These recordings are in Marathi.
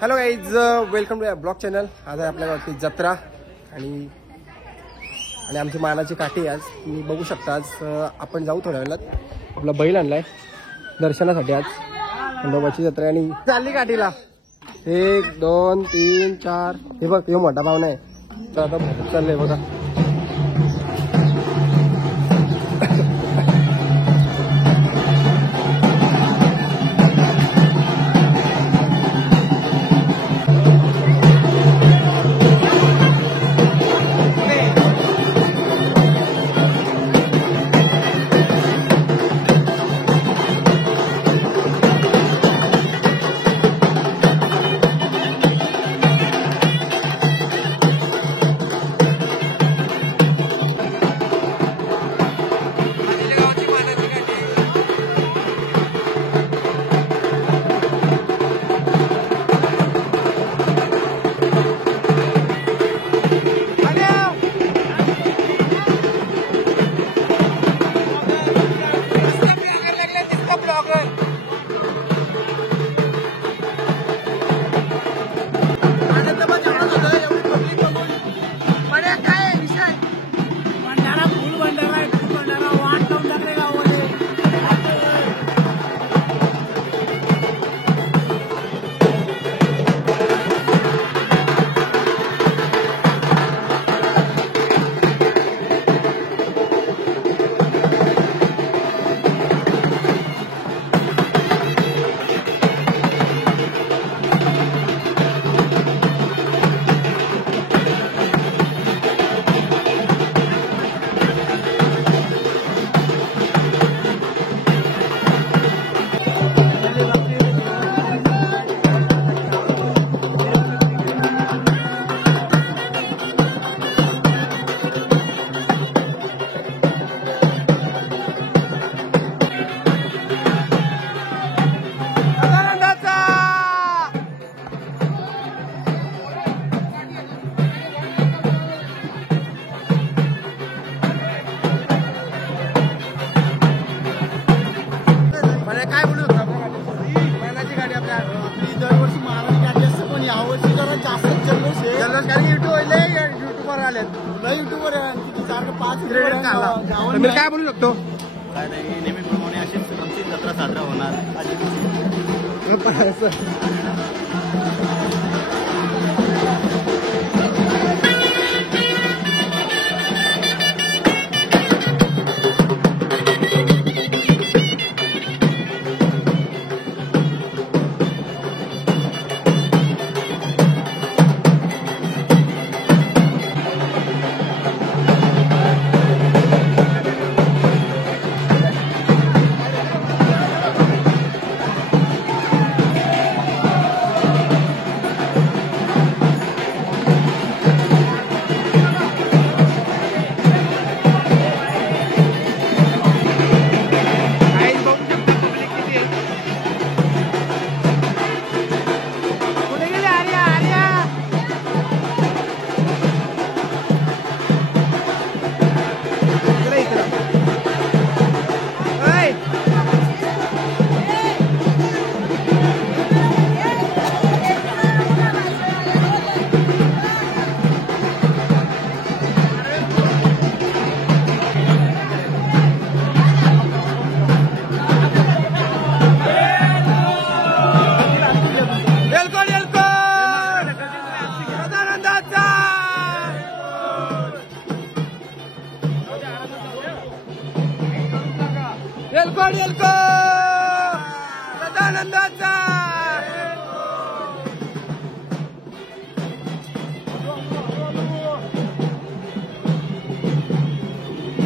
Hello guys, welcome to blog channel. आज आहे आपल्या गावाची जत्रा आणि आमची मानाची काठी. आज तुम्ही बघू शकता. आज आपण जाऊ थोड्या वेळात. आपला बैल आणलाय दर्शनासाठी. आज खंडोबाची जत्रा आणि चालली काठीला 1 2 3 4. हे बघ, हे मोठा भाव नाही तर आता चाललंय बघा. मी काय बोलू शकतो? काय नाही, नेहमीप्रमाणे अशीच आमची जत्रा साजरा होणार.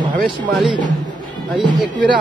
भावेश माली आई एकविरा.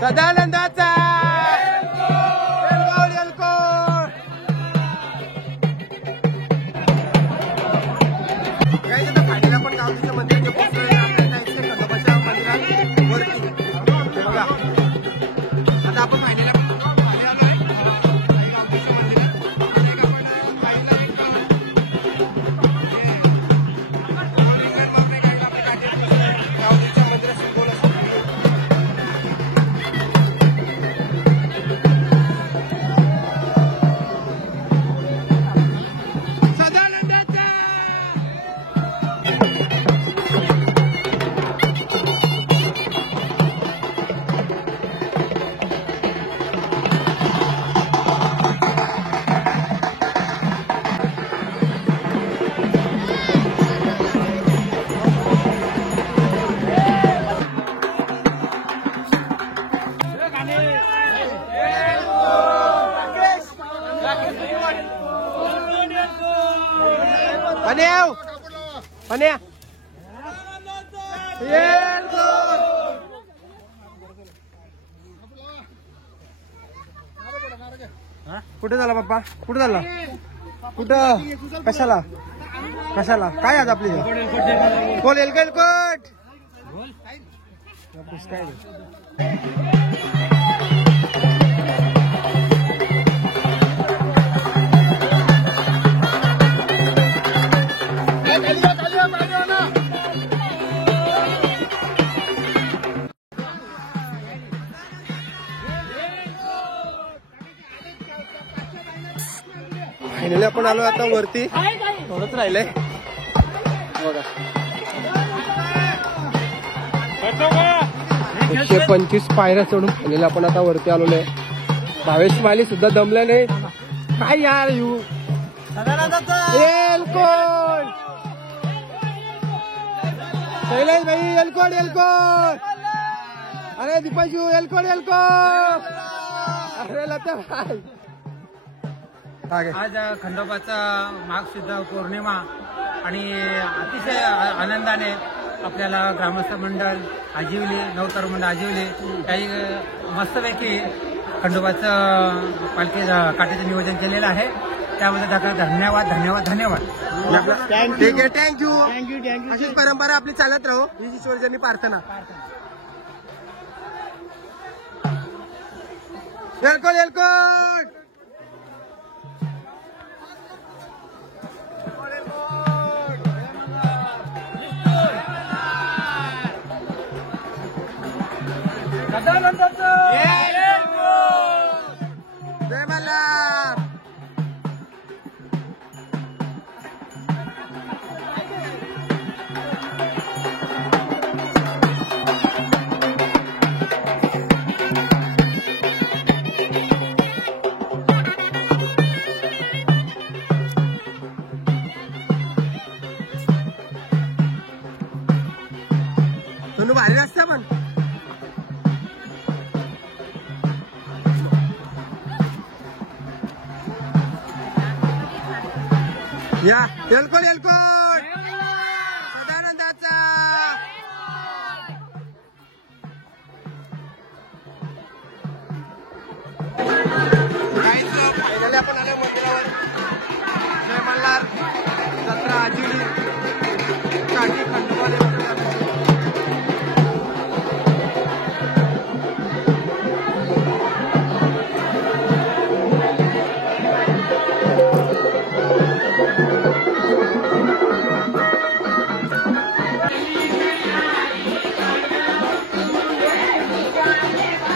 सदानंदाचा एलकोट एलकोट. काय तिथं फाटीला पण गावचं मंदिर जे पोहोचलं आपल्या खंडोबाच्या मंदिरावरती हे बघा. आता आपण फायनल Panew! Panew! कुठे झाला पप्पा? कुठे झाला? कुठं? कशाला? कशाला? काय आज आपली बोल एलकोट. काय फायनली आपण आलो आता वरती. थोडंच राहिलंय बघा. 125 पायऱ्या चढून फायनली आपण आता वरती आलेलो आहे. भावेश माली सुद्धा दमला नाही. काय यार यू एलकोट शैलेश भाई एलकोट एलकोट. अरे दीपाशू एलकोट एलकोट. अरे लता भाई आज खंडोबाचा माघ शुद्ध पौर्णिमा आणि अतिशय आनंदाने आपल्याला ग्रामस्थ मंडळ आजिवली नवतर मंडळ आजिवली काही मस्तपैकी खंडोबाचं पालखी काठीचं नियोजन केलेलं आहे. त्याबद्दल धन्यवाद धन्यवाद धन्यवाद. ठीक आहे. थँक्यू. अशीच परंपरा आपली चालत राहू. ही ईश्वरजनी प्रार्थना. एलकोट एलकोट. जय मल्हार. तुम्ही बाहेर असता पण या एलकोट एलकोट सदानंदाचा. फायनली आपण आलो मंदिरावर. जय मल्हार जत्रा आजिवली काठी खंडोबा.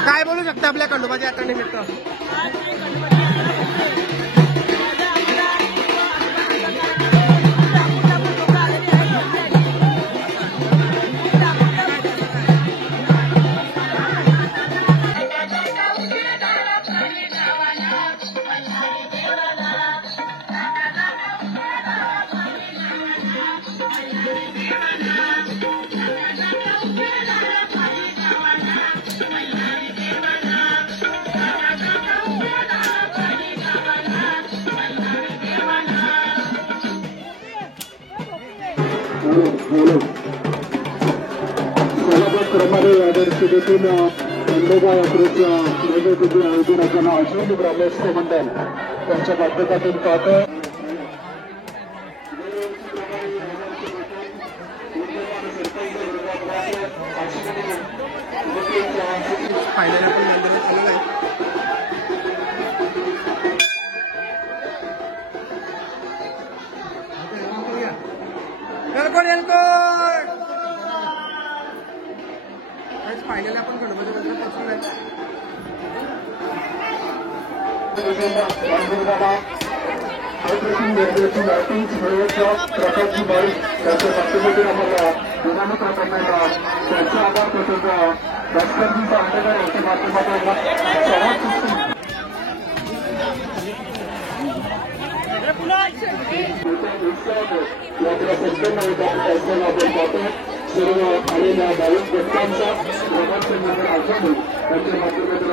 काय बोलू शकता आपल्या खंडोबाच्या यात्रेनिमित्त? क्रमाने आदर्श देखील खंडोबा यात्रेच्या नैवेद्य आयोजनाच्या अश्विनी ब्राह्मण मंडळ त्यांच्या माध्यमातून पाहतो. फायनल आपण मंदिरात आलेलो आहे. फायनल आपण गणपती मंदिरात पोहोचलो आहे. प्रकारची बाई त्यांच्या माध्यमातून आम्हाला विमानाचा करण्याचा त्यांचा आभार प्रसंग राष्ट्रपतींचा अंडगार यांच्या माध्यमातून यात्रा संपन्न होतात असताना आपण पाहतो सर्व आलेल्या भाविक भक्तांचा प्रभात आचरण त्यांच्या माध्यमातून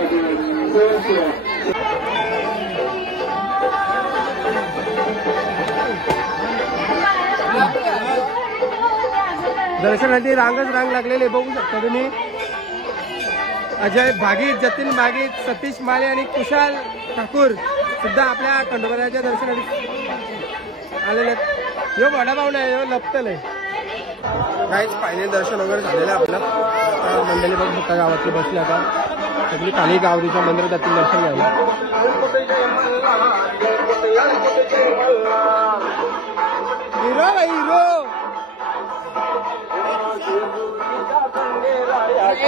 दर्शनाची रांगच रांग लागलेली बघू शकता तुम्ही. अजय भागीत, जतीन भागीत, सतीश माले आणि कुशाल ठाकूर सुद्धा आपल्या खंडोबाच्या दर्शनासाठी आलेले आहेत. यो वडापाव नाही, यो लपतल आहे. काहीच फायनल दर्शन वगैरे झालेलं आहे आपलं. आता मंडळी बघू शकता गावातली बसली. आता सगळी खाली गावरीच्या मंदिरात जातील दर्शन घ्यायला. हिरो भाई हिरो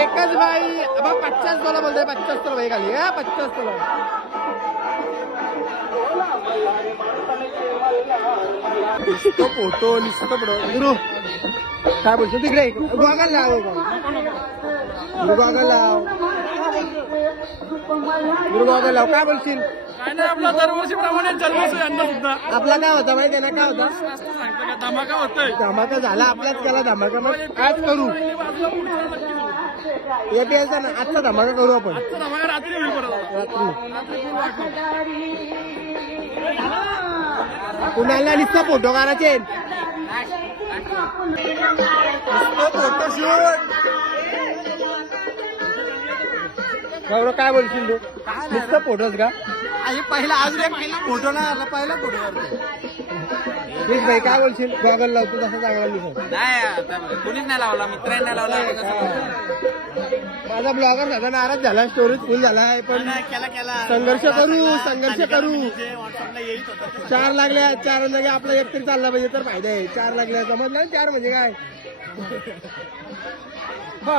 एकच भाई. अब 50 तोला बोलते, 50 तोला भाई खाली 50 तोला. तो फोटो निसतो पडो गुरु काय बोलतो तिकडे गोगल लाव, गोगल लाव, गुरु गोगल लाव. काय बोलशील? काय नाही, आपला दरवर्षीप्रमाणे जन्मोत्सव यंदा सुद्धा आपला काय होता माहिती आहे ना? काय होता? सांगतो का धमाका होतोय. धमाका झाला आपल्याच केला धमाका. मग आज करू हे प्यायचा ना. आजचा धमाका करू आपण. धमाका रात्री होईल परत. रात्री कुणाला नुसतं फोटो काढायचे, फोटोशूट. गौरव काय बोलशील तू? नुसतं फोटोच का? पहिला आज फोटो नाही आला, पहिला फोटो करतो. प्लीज भाई काय बोलशील? गॉगल लावतो तसं चांगला दिसतो. नाही कोणीच नाही लावला, मित्रांनी नाही लावला. माझा ब्लॉगर झाला नाराज झाला, स्टोरेज फुल झाला आहे. पण संघर्ष करू, संघर्ष करू. 4 लागल्या, 4 जागे आपला एक तरी चालला पाहिजे तर फायदा आहे. 4 लागल्या समजलं ना? 4 म्हणजे काय?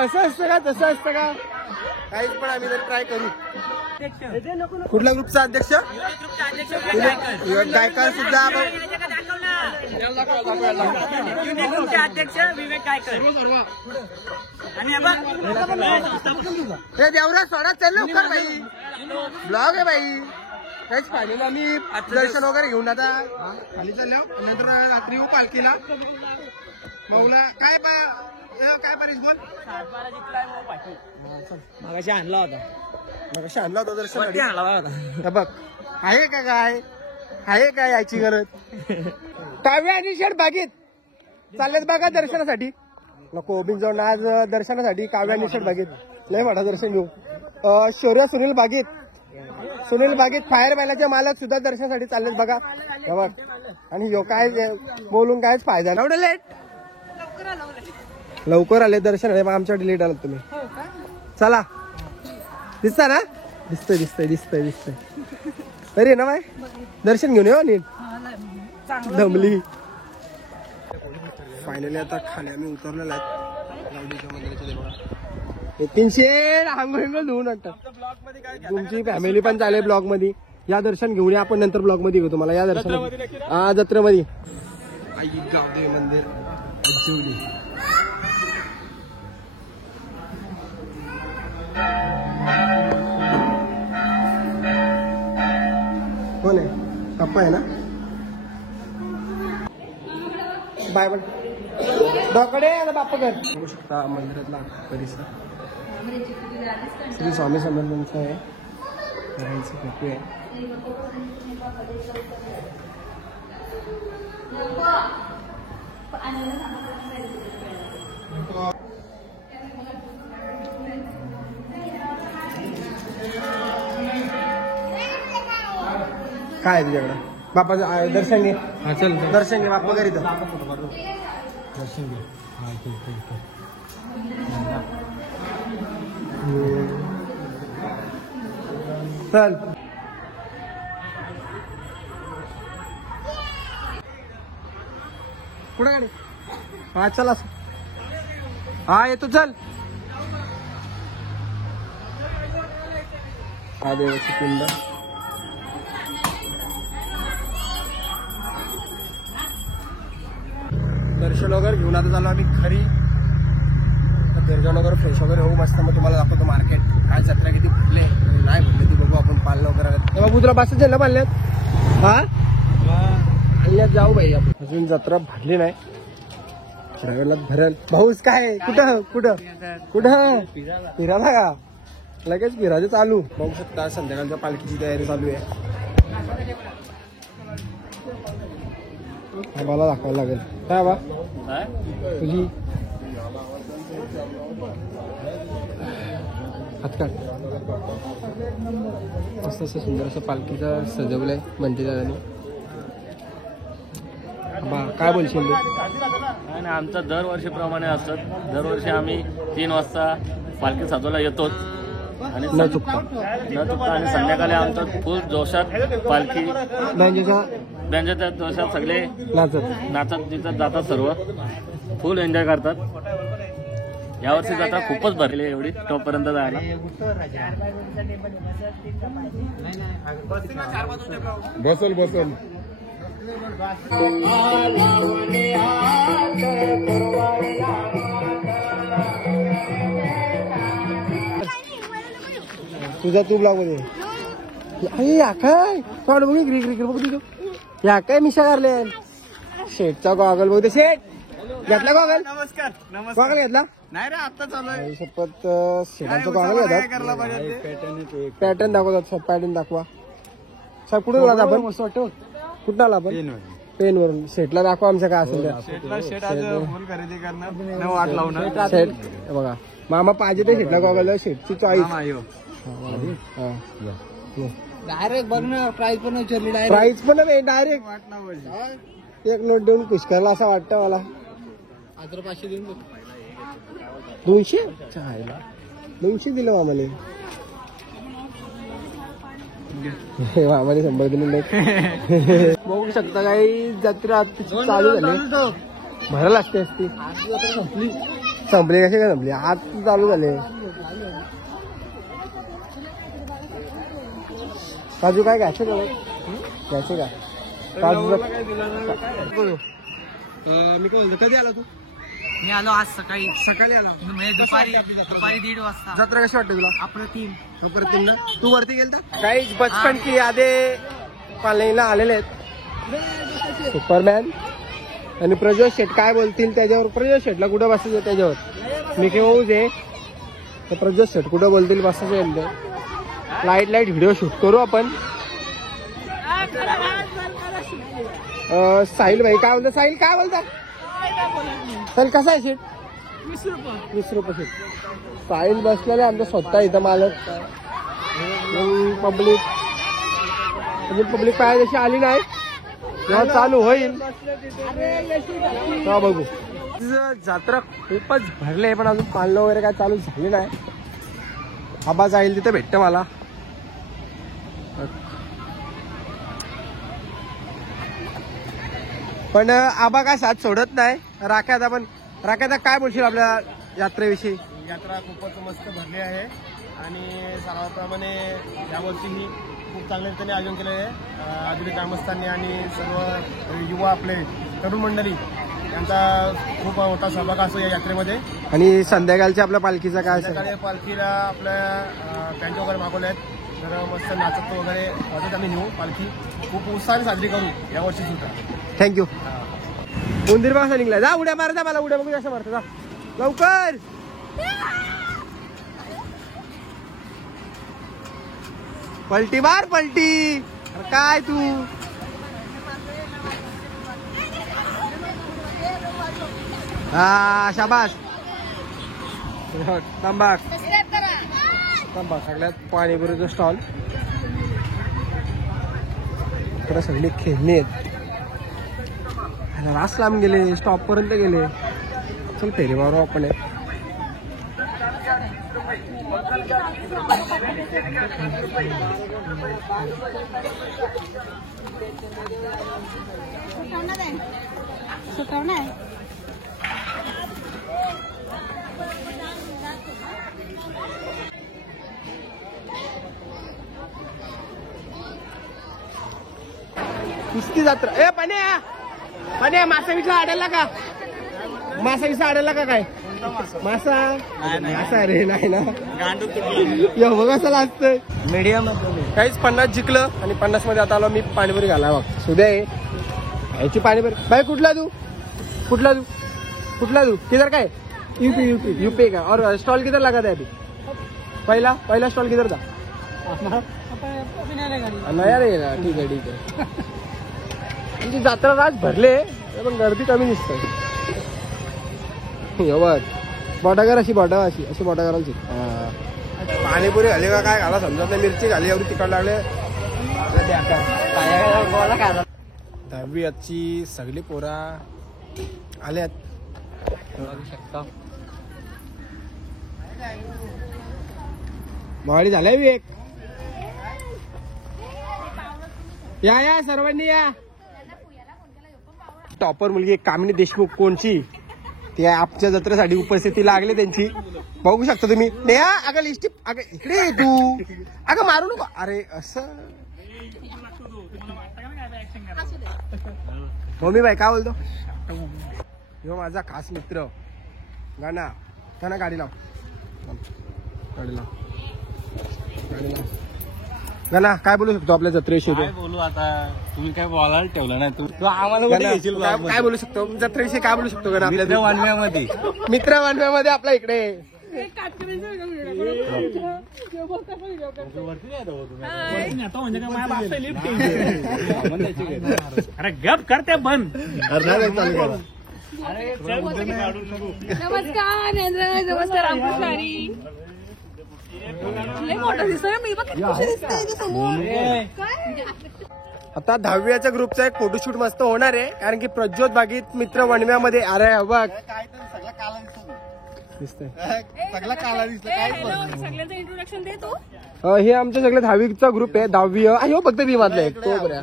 असं असतं का? तसं असतं का? काहीच पण आम्ही तर ट्राय करू. कुठल्या ग्रुपचा अध्यक्ष? गायकर सुद्धा. अध्यक्ष विवेक गायकर आणि हे देवरा सोडा चल लवकर भाई, ब्लॉग आहे भाई. काहीच फायनल आम्ही दर्शन वगैरे घेऊन आता खाली चाललो. नंतर रात्री येऊ पालखीला. मौला काय काय पाहिजे बोल. मागाशी आणला होता, मग आणला होता दर्शन आणला होता. बघ. आहे का काय? आहे काय याची गरज? काव्य आणि शेड बागेत चाललेत बघा दर्शनासाठी. नको बिन जाऊन आज दर्शनासाठी काव्य आणि शेड बागेत लय मोठा दर्शन घेऊ. शौर्य सुनील बागेत, सुनील बागेत फायर बॅलाचे मालक सुद्धा दर्शनासाठी चाललेत बघा. बघ. आणि यो काय बोलून कायच फायदा ना. एवढं लेट लवकर आले दर्शन. मग आमच्याकडे लेट आलात तुम्ही. चला दिसता ना? दिसतंय दिसतंय दिसतंय दिसतंय तरी ना बाय. दर्शन घेऊन येऊ नीट. दमली. फायनली आता खाली आम्ही उतरलेला आहे गावडीच्या मंदिराच्या देवळात. 300 आंघोळ धुवून वाटतं. तुमची फॅमिली पण चालेल ब्लॉग मध्ये. या दर्शन घेऊन या. आपण नंतर ब्लॉग मध्ये घेऊ तुम्हाला या दर्शन. हा जत्रेमध्ये आई गावदेवी मंदिर आजिवली. कोण आहे? पप्पा आहे ना? Bye bye. डॉकडे बाप्पा घर बघू शकता मंदिरातला परिसर. श्री स्वामी समर्थांचं आहे. राहायची फोटो आहे. काय आहे तुझ्याकडं बाप्पा दर्शन घे. चल दर्शन घे बाप्पा घरी तर दर्शन घे. चल. कुठे गाडी? हा चल असं. हा येतो चल. हा देवाची पिंड. दर्शन वगैरे घेऊन आता झालो आम्ही घरी. दर्शन वगैरे फ्रेश वगैरे होऊ मस्त. मग तुम्हाला दाखवतो मार्केट काय जत्रा किती भरले नाही भरले ती बघू आपण. पालणं वगैरे बाबू तुला बसच आहे ना पालण्यात? हा पालण्यात जाऊ बाई आपण. अजून जत्रा भरली नाही. शिरागडला भरल. भाऊच काय कुठं कुठं कुठं फिरायला का? लगेच फिरायचं चालू. बघू शकता संध्याकाळच्या पालखीची तयारी चालू आहे. मला दाखवायला लागेल काय बा तुझी हातकाट मस्त असं सुंदर असं पालखीचं सजवलंय म्हणते दादानी. बा काय बोलशील तू? आणि आमचं दरवर्षीप्रमाणे असतं. दरवर्षी आम्ही 3 वाजता पालखी सजवला येतोच आणि न चुकता आणि संध्याकाळी आमचं फुल जोशात पालखी त्यांच्या जोशात सगळे नाचत तिथं जातात. सर्व फुल एन्जॉय करतात. यावर्षी जत्रा खूपच भरली आहे. एवढी टॉपपर्यंत जायला. बसल तुझा तू ब्लॉग मध्ये अरे या काय बघ बघ तुझं या काय मिशा करले. शेटचा गॉगल बघते. शेट घेतला गॉगल? नमस्कार. गॉगल घेतला नाही रे आता चालू आहे. शपथ शेटांचा गॉगल घेतात. पॅटर्न दाखवतात. पॅटर्न दाखवा साहेब. कुठून आला आपण? कुठं आला आपण? पेन वरून. शेटला दाखवा आमच्या काय असेल खरेदी करणार वाट लावणार. शेट बघा मामा पाहिजे ते शेटला गॉगल. शेटची चॉईस. डायरेक्ट बघ ना. प्राइस पण विचारली. प्राइस पण डायरेक्ट एक नोट देऊन खुश करायला असं वाटतं मला. 500 देऊन बघ. 200 200 दिलं मामाने. मामाने 100 दिले नाही. बघू शकता काही जत्रा चालू झाली. भरायला असते संपली कशी काय संपली? आज चालू झाले. काजू काय घ्यायचं का? घ्यायचं का काजू? मी काय म्हणतो कधी आला तू? मी आलो आज सकाळी. सकाळी आला म्हणजे दुपारी 1:30 वाजता. जत्रा कशी वाटते तुला? अप्रतिम. अप्रतिम ना. तू वरती गेलता? काही बचपन की यादे पालणीला आलेले आहेत. सुपरमॅन आणि प्रज्वल शेट काय बोलतील त्याच्यावर. प्रज्वल शेटला कुठं बसायचं त्याच्यावर मी केव्हाच आहे. तर प्रज्वल शेट कुठं बोलतील बसायचं. लाईट व्हिडिओ शूट करू आपण. साहिल भाई काय बोलतात? साहिल काय बोलतात? साहिल कसा आहे शेट? 20 रुपये शेट. साहिल बसलेले आमच्या स्वतः इथं मालक. पब्लिक पाय जशी आली नाही जेव्हा चालू होईल तेव्हा बघू. जत्रा खूपच भरले पण अजून पालणं वगैरे काय चालू झाली नाही. आबा जाईल तिथे भेटतं मला. पण आबा काय साथ सोडत नाही. राख्यात आपण राख्यात काय बोलशील आपल्या यात्रेविषयी? यात्रा खूपच मस्त भरली आहे आणि सर्वांप्रमाणे यावर्षीही खूप चांगल्या रीतीने आयोजन केले आहे. आदिवासी ग्रामस्थांनी आणि सर्व युवा आपले तरुण मंडळी यांचा खूप मोठा सहभाग असतो या यात्रेमध्ये. आणि संध्याकाळच्या आपल्या पालखीचा काय असेल? संध्याकाळी पालखीला आपल्या पॅन्ट वगैरे मागवले आहेत. तर मस्त नाचत वगैरे वाजत आम्ही नेऊ. पालखी खूप उत्साहाने साजरी करू यावर्षी सुद्धा. थँक्यू. उंदीर बघा निघला. जा उड्या मार. जा मला उड्या बघू असं मारतो. जा लवकर. पलटी मार पलटी. काय तू हा शाबास. तंबाख सगळ्यात पाणीपुरीचं स्टॉल. इकडे सगळे खेळणे आहेत. रास लांब गेले, स्टॉप पर्यंत गेले. चल फेरी मारू आपण. कुस्ती जत्रा. ए पाण्या पाण्या, मासा विचा आडायला का? मासा विचा आडायला का? काय मासा? मासा रे नाही ना. बघा चला असतंय मीडियम. काहीच 50 जिंकलं आणि 50 मध्ये आता आलो मी पाणीपुरी घाला. बघ सुद्या याची पाणीपुरी. भाई कुठला तू? कुठला तू? कुठला तू? किधर काय? यूपी. यूपी यूपी का? और स्टॉल किधर लगा था अभी? पहिला स्टॉल किधर था? नया रे ना. ठीक आहे ठीक आहे. म्हणजे जत्रा राज भरले पण गर्दी कमी दिसते. बघ बोटागर अशी बोटागरांची पाणीपुरी घाली का काय घाला समजत नाही. मिरची घाली एवढी तिखट लागले. 10वी आजची सगळी पोरा आल्यात. बघू शकता मावाडी झाल्या विवेक. या सर्वांनी या. टॉपर मुलगी कामिनी देशमुख कोणची ती आमच्या जत्रेसाठी उपस्थिती लागली त्यांची. बघू शकता तुम्ही. नेहा अगं लिस्टिप अगं इकडे ये तू. अगं मारू नको. अरे असं मम्मी बाई काय बोलतो? ह्यो माझा खास मित्र गाणा गाडी लाव. गाणा काय बोलू शकतो आपल्या जत्रेविषयी? काय बोलू आता, तुम्ही काय बोलायला ठेवलं नाही. तू आम्हाला काय बोलू शकतो जत्रेविषयी? काय बोलू शकतो गाणा आपल्या वानव्यामध्ये? मित्र वानव्यामध्ये आपला इकडे. अरे गप करते बंद. नमस्कार नमस्कार रामकृष्णारी. लय मोठा दिसतोय मी. बघ किती खुशी दिसते इथे समोर. आता 10वीच्या ग्रुपचा एक फोटोशूट मस्त होणार आहे कारण की प्रज्योत बागीत मित्र वनव्यामध्ये. अरे बघ दिसतंय सगळ्यांचं इंट्रोडक्शन दे तू. हे आमच्या सगळे 10वीचा ग्रुप आहे. 10वी हो फक्त बी मधला एक तो बऱ्या.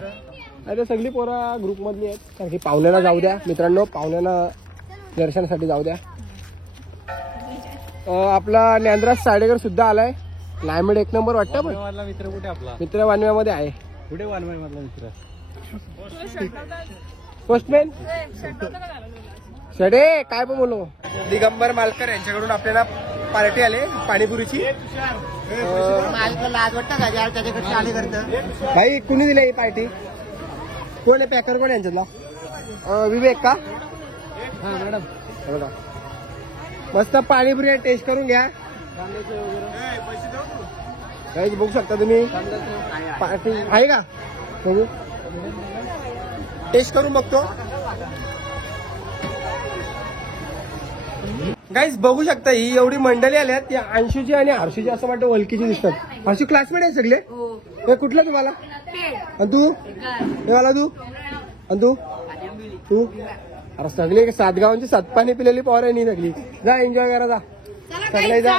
अरे सगळी पोरा ग्रुप मधली आहेत कारण की पाहुण्यांना जाऊ द्या मित्रांनो. पाहुण्यांना दर्शनासाठी जाऊ द्या. आपला ज्ञानराज साडेकर सुद्धा आलाय. क्लायमेट एक नंबर वाटतं. पण मित्र कुठे आपला? मित्र वानव्यामध्ये आहे. कुठे वानव्या मधला मित्र? पोस्टमॅन सडे काय पण बोलू. दिगंबर मालकर यांच्याकडून आपल्याला पार्टी आले पाणीपुरीची. भाई कुणी दिली ही पार्टी? कोण आहे पॅकर? कोण यांच्यातला? विवेक का? हा मॅडम. बघा मस्त पाणीपुरी टेस्ट करून घ्या. काही बघू शकता तुम्ही. पार्टी आहे का? बघू टेस्ट करून बघतो. गाईज बघू शकता ही एवढी मंडळी आल्यात. त्या अंशूची आणि हर्षूची असं वाटतं ओळखीची दिसतात. हर्षू क्लासमेट आहे सगळे. हे कुठलं तुम्हाला? आणि तू? हे मला तू? आणि तू? तू? अरे सगळे सातगावांची सातपाणी पिलेली पोरं आहे. नाही सगळी जा एन्जॉय करा. जा सगळे जा.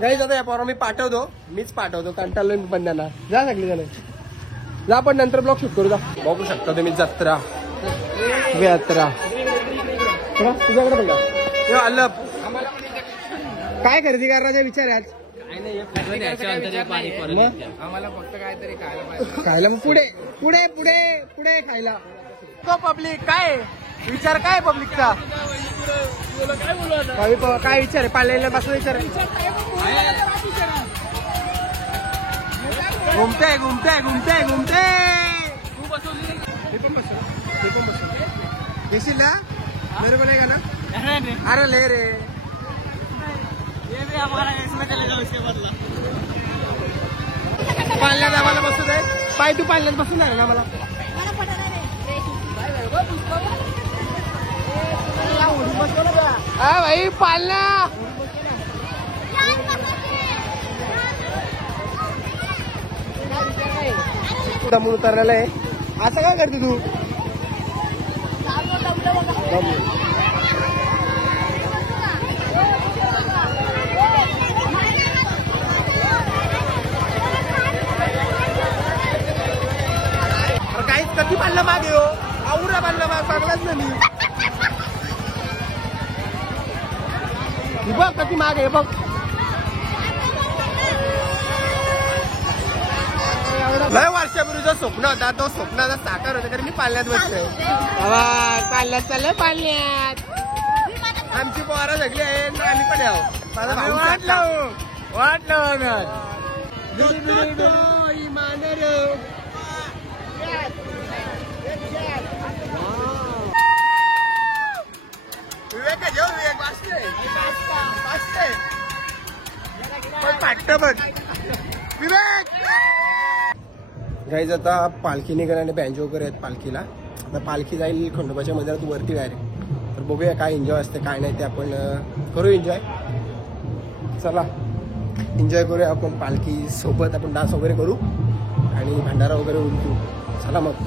गाईज आता या पोरं मी पाठवतो. मीच पाठवतो. कंटाळलोय मी पण त्यांना. जा सगळे जण जा. पण नंतर ब्लॉग शूट करू. जा बघू शकता तुम्ही जत्रा तुझ्याकडे बघा. अल्लप काय खरेदी करायचा विचार आहे? आम्हाला फक्त काहीतरी खायला. मग पुढे पुढे पुढे पुढे खायला. पब्लिक काय विचार? काय पब्लिकचा काय विचार आहे? पाळलेल्या पासून विचार आहे. घुमते घुमते घुमते घुमते. येशील ना? मेरे को नाही का ना? अरे ले रे. पाळण्यात आम्हाला बसू दे. पाय तू पाळण्यात बसून आहे ना मला. हा भाई पाळणा दमून उतरलेला आहे. असं काय करते तू? काहीच कधी बांधला मागे हो, आवरा बांधला माग चांगलाच नाही. बघ कधी मागे बघ. लय वर्षापूर्वीचं स्वप्न होता, तो स्वप्नाचा साकार होता कारण मी पाल्यात बसतोय. पाल्यात चाललं, पाल्यात आमची पोरं सगळी आहे, आम्ही पण यावं. माझा भाऊ वाटलं विवेक आहे, जेव्हा विवेक वाचते पण पाठत बघ विवेक. गाईज आता पालखी निघाल्याने बँजो वगैरे आहेत पालखीला. आता पालखी जाईल खंडोबाच्या मंदिरात वरती डायरेक्ट. तर बघूया काय एन्जॉय असते काय नाही ते आपण करू एन्जॉय. चला एन्जॉय करूया आपण, पालखी सोबत आपण डान्स वगैरे करू आणि भंडारा वगैरे उलटू. चला मग.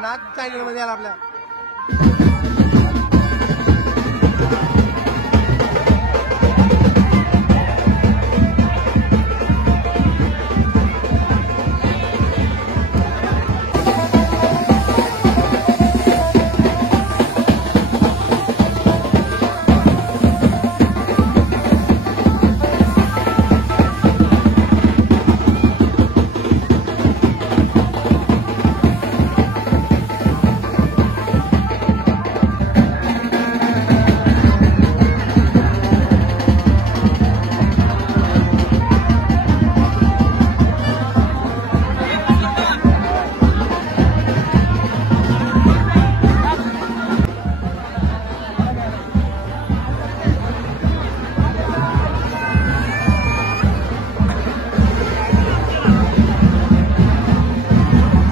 नाथ चॅनल मध्ये आला आपल्या.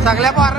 सगळ्या पार